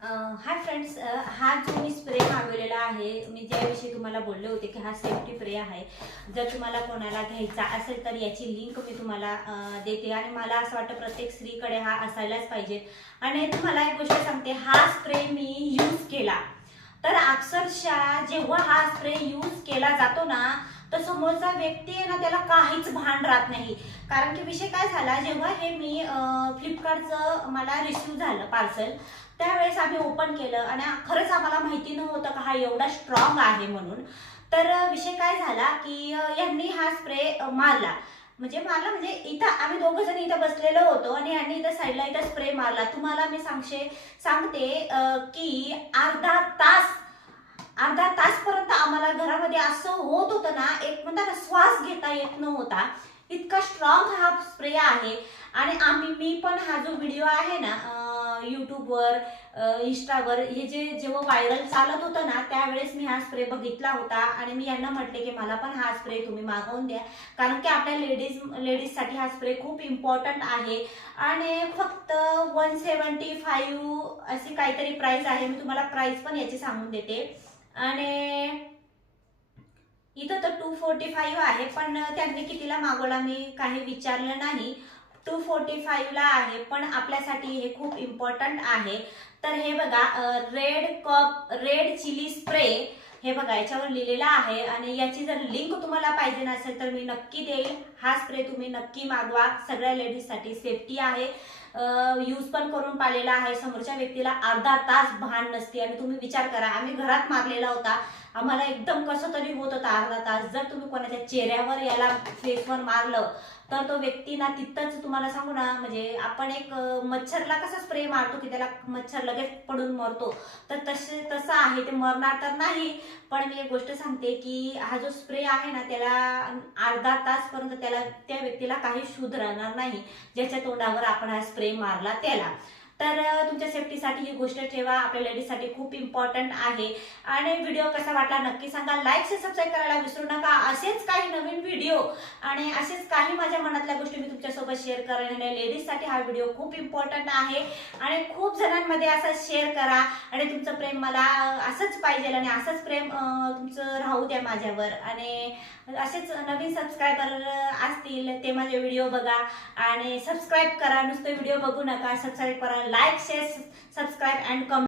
Hi friends हा जो मी spray मागवलेला आहे मी ज्याविषयी तुम्हाला बोलले होते की हा सेफ्टी स्प्रे आहे. जर तुम्हाला कोणाला घ्यायचा असेल तर याची लिंक मी तुम्हाला देते. आणि मला असं वाटतं प्रत्येक स्त्रीकडे हा असायलाच पाहिजे. आणि तुम्हाला एक गोष्ट सांगते हा स्प्रे मी यूज केला. तर अक्षरशः जेव्हा हा स्प्रे यूज केला जातो ना तर समोरचा व्यक्ती आहे ना त्याला काहीच भान राहत नाही. कारण की विषय काय झाला जेव्हा हे मी फ्लिपकार्टचं मला रिसिव्ह झालं पार्सल त्यावेळेस आम्ही ओपन केलं आणि खरंच आम्हाला माहिती नव्हतं का हा एवढा स्ट्रॉंग आहे म्हणून. तर विषय काय झाला की यांनी हा स्प्रे मारला. म्हणजे मारला म्हणजे इथं आम्ही दोघं जण इथं बसलेलो होतो आणि यांनी इथं साईडला इथं स्प्रे मारला. तुम्हाला मी सांगशे सांगते की अर्धा तास अर्धा तासपर्यंत आम्हाला घरामध्ये असं होत होतं ना एक म्हणतात ना श्वास घेता येत नव्हता. इतका स्ट्रॉंग हा स्प्रे आहे. आणि आम्ही मी पण हा जो व्हिडिओ आहे ना यूट्यूबवर इंस्टावर हे जे जेव्हा व्हायरल चालत होतं ना त्यावेळेस मी हा स्प्रे बघितला होता. आणि मी यांना म्हटले की मला पण हा स्प्रे तुम्ही मागवून द्या. कारण की आपल्या लेडीज लेडीजसाठी हा स्प्रे खूप इम्पॉर्टंट आहे. आणि फक्त वन सेवन्टी फाईव्ह अशी काहीतरी प्राईस आहे. मी तुम्हाला प्राईस पण याची सांगून देते. आणि इथं तर टू फोर्टी फाईव्ह आहे पण त्यांनी कितीला मागवला मी काही विचारलं नाही. टू फोर्टी फाईव्हला आहे पण आपल्यासाठी हे खूप इम्पॉर्टंट आहे. तर हे बघा red cup red chilli spray हे बघा याच्यावर लिहिलेलं आहे आणि याची जर लिंक तुम्हाला पाहिजे नसेल तर मी नक्की देईल. हा स्प्रे तुम्ही नक्की मागवा. सगळ्या लेडीजसाठी सेफ्टी आहे. यूज पण करून पाहिलेला आहे. समोरच्या व्यक्तीला अर्धा तास भान नसते आणि तुम्ही विचार करा. आम्ही घरात मारलेला होता. आम्हाला एकदम कसं तरी होत होता अर्धा तास. जर तुम्ही कोणाच्या चेहऱ्यावर याला फेसवर मारलं तर तो व्यक्ती ना तिथंच तुम्हाला सांगू ना म्हणजे आपण एक मच्छरला कसा स्प्रे मारतो की त्याला मच्छर लगेच पडून मरतो. तर तसे तसं आहे ते मरणार तर नाही पण मी एक गोष्ट सांगते की हा जो स्प्रे आहे ना त्याला अर्धा तासपर्यंत त्याला त्या व्यक्तीला काही शोध राहणार नाही. ज्याच्या तोंडावर आपण हा स्प्रे मारला त्याला. तर तुमच्या सेफ्टीसाठी ही गोष्ट ठेवा. आपल्या लेडीजसाठी खूप इम्पॉर्टंट आहे. आणि व्हिडिओ कसा वाटला नक्की सांगा. लाईक से सबस्क्राईब करायला विसरू नका. असेच काही नवीन व्हिडिओ आणि असेच काही माझ्या मनातल्या गोष्टी मी तुमच्यासोबत शेअर करेन आणि लेडीजसाठी हा व्हिडिओ खूप इम्पॉर्टंट आहे. आणि खूप जणांमध्ये असं शेअर करा आणि तुमचं प्रेम मला असंच पाहिजे आणि असंच प्रेम तुमचं राहू द्या माझ्यावर. आणि असेच नवीन सबस्क्रायबर असतील ते माझे व्हिडिओ बघा. आणि सबस्क्राईब करा. नुसतं व्हिडिओ बघू नका. सबस्क्राईब करा. Like share subscribe and comment